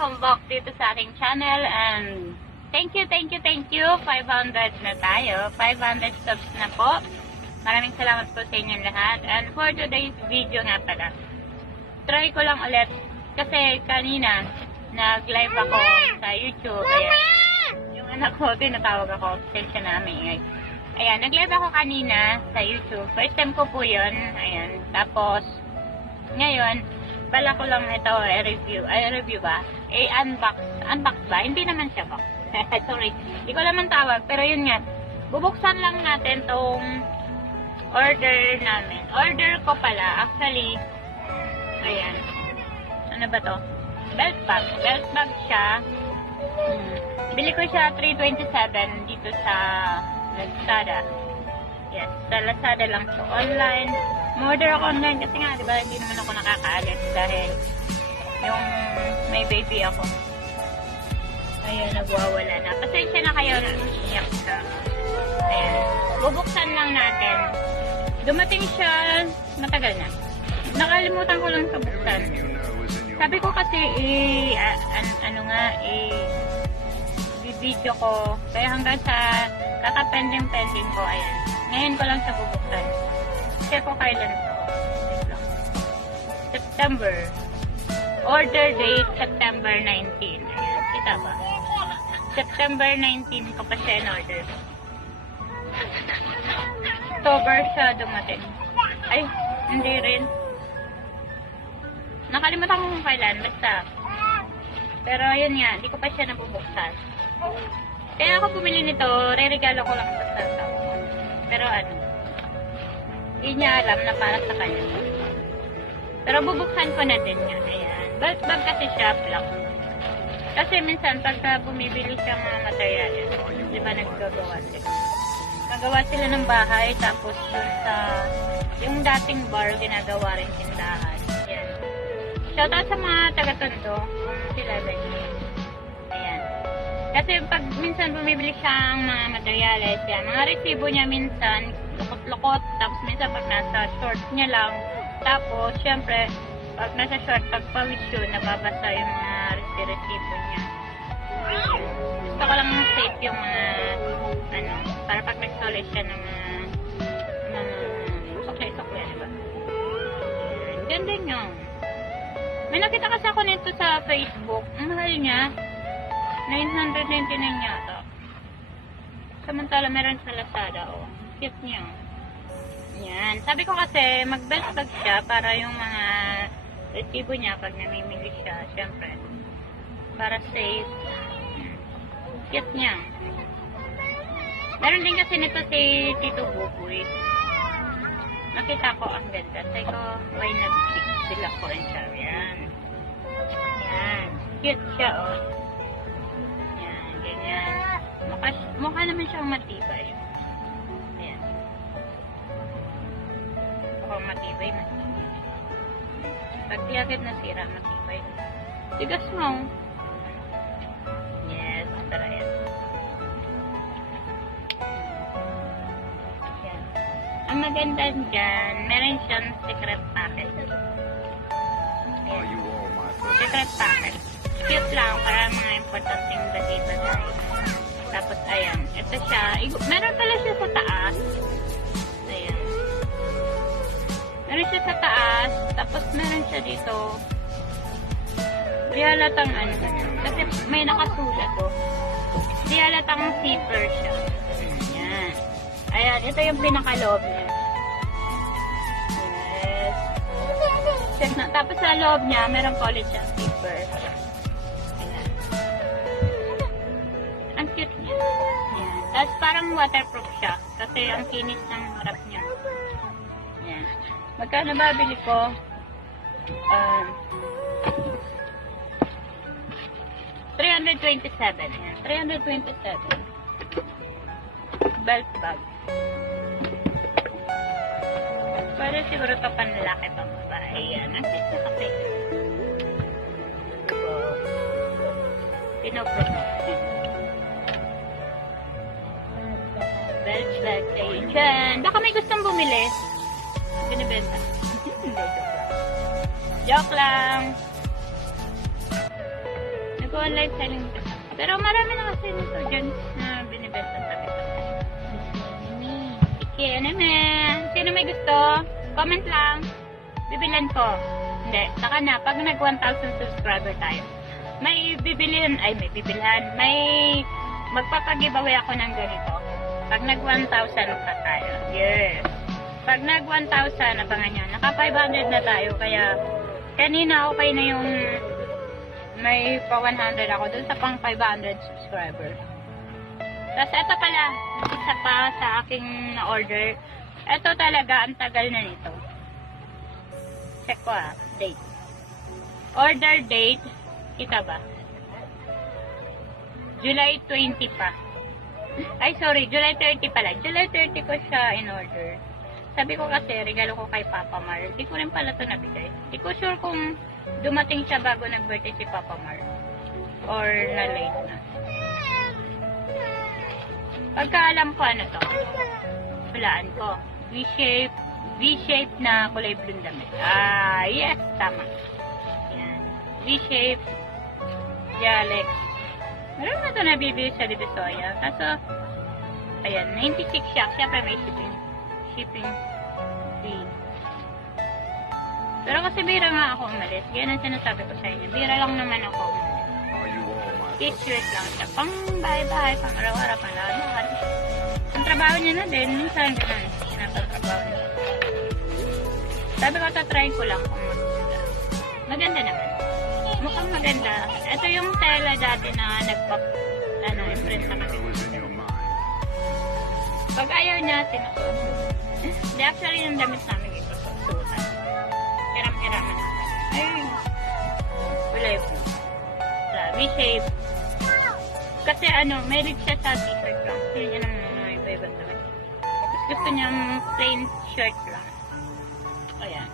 welcome back dito sa aking channel and thank you 500 na tayo, 500 subs na po. Maraming salamat po sa inyong lahat. And for today's video nga pala, try ko lang ulit kasi kanina nag-live ako sa YouTube. Ayan, yung anak ko, tinatawag ako, pasensya na namin. Ayan, nag-live ako kanina sa YouTube. First time ko po yun. Ayan, tapos ngayon bala ko lang ito review ba? Unbox ba? Hindi naman siya box. Sorry. Hindi ko naman tawag. Pero yun nga. Bubuksan lang natin tong order namin. Order ko pala. Actually, ayan. Ano ba to? Belt bag. Belt bag siya. Bili ko siya 327 dito sa Lazada. Yes. Sa Lazada lang to. Online. Order ako online kasi nga, diba, hindi naman ako nakakaalis dahil yung may baby ako. Ayun, nagwawala na. Pasensya na kayo na iyak ka. Ayan. Bubuksan lang natin. Dumating siya, matagal na. Nakalimutan ko lang sa buksan. Sabi ko kasi, video ko. Kaya hanggang sa kakapending-pending ko, ayan. Ngayon ko lang siya bubuksan. Check ko kailan to. September. Order date, September 19. Ayan, kita ba? September 19 ko pa siya in-order. October siya dumating. Ay, hindi rin. Nakalimutan ko kung kailan, basta. Pero yun nga, hindi ko pa siya nabubuksan. Kaya ako bumili nito, re-regalo ko lang sa tao. Pero ano, hindi niya alam na para sa kanya. Pero bubuksan ko na din yan. Ayan. Belt bag kasi siya, black. Kasi minsan, pagka bumibili siya mga materials, di ba naggagawa sila? Nagawa sila ng bahay, tapos dun sa, yung dating bar, ginagawa rin tindahan. Ayan. Shoutout sa mga taga-tondo, kung sila ganyan. Ayan. Kasi pag minsan bumibili siya ng mga materials, yan, mga resibo niya minsan, lukot-lukot, tapos minsan pag nasa short niya lang, tapos syempre pag nasa short, pag pawis yun, nababasa yung mga resibo niya. Gusto ko lang safe yung mga para pag nag-solid siya ng sukle-sukle, diba? Ganda niya. May nakita kasi ako nito sa Facebook, ang mahal niya 999 yata. Samantala meron sa Lazada, oh. Cute niya. Yan. Sabi ko kasi, mag-belt bag siya para yung mga resibo niya pag namimili siya, syempre. Para safe. Cute niya. Meron din kasi nito si Tito Buboy. Nakita ko ang ganda. Sabi ko, why not sila ko rin siya. Yan. Yan. Cute siya, oh. Yan. Ganyan. Mukha naman siyang matibay. Matibay na. Pag tiyagad na sira, matibay. Tigas mo. Yes, tara yan. Yan. Ang maganda dyan, meron siyang secret packet. Ayan. Secret packet. Cute lang para mga importanteng bagay-bagay. Tapos, ayan. Ito siya. Meron pala siya sa taas. Ayan. Meron siya sa taas, tapos meron siya dito. Di halatang kasi may nakasulat to. Di halatang zipper siya. Ayan. Ayan, ito yung pinakaloob niya. Yes. Check na. Tapos sa loob niya, meron pa ulit siyang zipper. Ayan. Ang cute niya. Ayan. Tapos parang waterproof siya, kasi ang kinis ng harap niya. Ayan. Magkano ba bili ko? 327. Ayan. 327. Belt bag. Pwede siguro ito panlalaki pang babae. Ayan. Ang cute na kasi. Pinopromote. Belt bag kayo dyan. Baka may gustong bumili. Binibenta. Hindi, joke lang. Nag-online selling. Pero marami na kasi nito dyan na binibenta sa ito. Okay, anime. Sino may gusto? Comment lang. Bibilan ko. Hindi, saka na. Pag nag 1,000 subscriber tayo, may bibilihan, may magpapag-giveaway ako ng ganito. Pag nag 1,000 pa tayo. Yes. Pag nag 1,000, abangan nyo. Naka 500 na tayo, kaya kanina okay na yung may pa 100 ako dun sa pang 500 subscriber. Tapos ito pala, isa pa sa aking na-order. Ito talaga, ang tagal na nito. Check ko date. Order date, kita ba? July 20 pa. Ay, sorry, July 30 pala. July 30 ko siya in order. Sabi ko kasi, regalo ko kay Papa Mar. Hindi ko rin pala ito nabigay. Hindi ko sure kung dumating siya bago nag-birthday si Papa Mar. Or na late na. Pagkaalam ko ano to, hulaan ko. V-shape na kulay blue damit. Yes, tama. Yan. V-shape Jalex. Meron na ito nabibili sa Divisoria. Kaso, ayan, 96 siya. Siyempre may shipping fee. Pero kasi bira nga ako umalis. Ganyan ang sinasabi ko sa inyo. Bira lang naman ako umalis. Pictures lang siya. Pang bye-bye, pang araw-araw, pang lahat. Ang trabaho niya na din. Minsan ganun. Pinapatrabaho niya. Sabi ko, tatry ko lang kung maganda. Maganda naman. Mukhang maganda. Ito yung tela dati na imprint na kami. Pag ayaw niya, sinusuot. Hindi, actually, yung damit namin ito, susuotan. Hiram-hiraman natin. Ay, kulay po. V-shape. Kasi meron siya sa t-shirt lang. Kasi yun ang iba-iba naman. Tapos gusto niya plain shirt lang. Ayan.